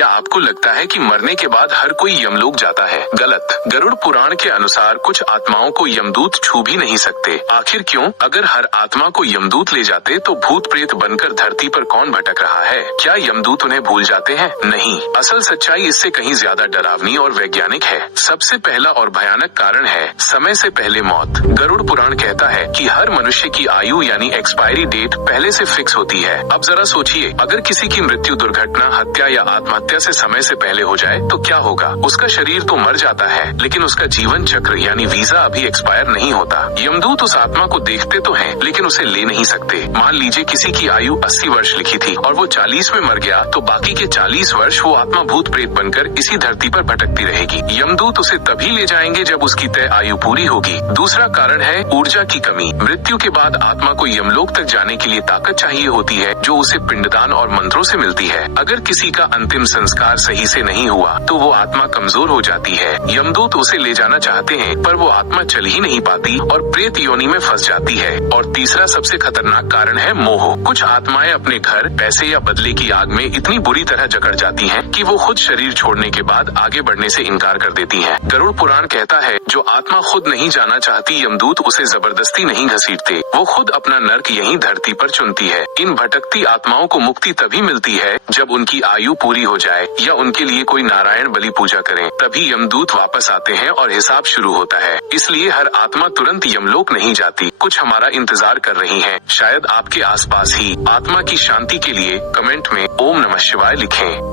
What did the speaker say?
क्या आपको लगता है कि मरने के बाद हर कोई यमलोक जाता है? गलत। गरुड़ पुराण के अनुसार कुछ आत्माओं को यमदूत छू भी नहीं सकते। आखिर क्यों? अगर हर आत्मा को यमदूत ले जाते तो भूत प्रेत बनकर धरती पर कौन भटक रहा है? क्या यमदूत उन्हें भूल जाते हैं? नहीं, असल सच्चाई इससे कहीं ज्यादा डरावनी और वैज्ञानिक है। सबसे पहला और भयानक कारण है समय से पहले मौत। गरुड़ पुराण कहता है कि हर मनुष्य की आयु यानी एक्सपायरी डेट पहले से फिक्स होती है। अब जरा सोचिए, अगर किसी की मृत्यु दुर्घटना, हत्या या आत्महत्या से समय से पहले हो जाए तो क्या होगा? उसका शरीर तो मर जाता है, लेकिन उसका जीवन चक्र यानी वीजा अभी एक्सपायर नहीं होता। यमदूत उस आत्मा को देखते तो हैं, लेकिन उसे ले नहीं सकते। मान लीजिए किसी की आयु 80 वर्ष लिखी थी और वो 40 में मर गया, तो बाकी के 40 वर्ष वो आत्मा भूत प्रेत बनकर इसी धरती पर भटकती रहेगी। यमदूत उसे तभी ले जाएंगे जब उसकी तय आयु पूरी होगी। दूसरा कारण है ऊर्जा की कमी। मृत्यु के बाद आत्मा को यमलोक तक जाने के लिए ताकत चाहिए होती है, जो उसे पिंडदान और मंत्रों से मिलती है। अगर किसी का अंतिम संस्कार सही से नहीं हुआ तो वो आत्मा कमजोर हो जाती है। यमदूत उसे ले जाना चाहते हैं, पर वो आत्मा चल ही नहीं पाती और प्रेत योनि में फंस जाती है। और तीसरा सबसे खतरनाक कारण है मोह। कुछ आत्माएं अपने घर, पैसे या बदले की आग में इतनी बुरी तरह जकड़ जाती हैं कि वो खुद शरीर छोड़ने के बाद आगे बढ़ने से इनकार कर देती हैं। गरुड़ पुराण कहता है, जो आत्मा खुद नहीं जाना चाहती, यमदूत उसे जबरदस्ती नहीं घसीटते, वो खुद अपना नर्क यहीं धरती पर चुनती है। इन भटकती आत्माओं को मुक्ति तभी मिलती है जब उनकी आयु पूरी हो जाए या उनके लिए कोई नारायण बलि पूजा करें। तभी यमदूत वापस आते हैं और हिसाब शुरू होता है। इसलिए हर आत्मा तुरंत यमलोक नहीं जाती, कुछ हमारा इंतजार कर रही हैं, शायद आपके आसपास ही। आत्मा की शांति के लिए कमेंट में ओम नमः शिवाय लिखें।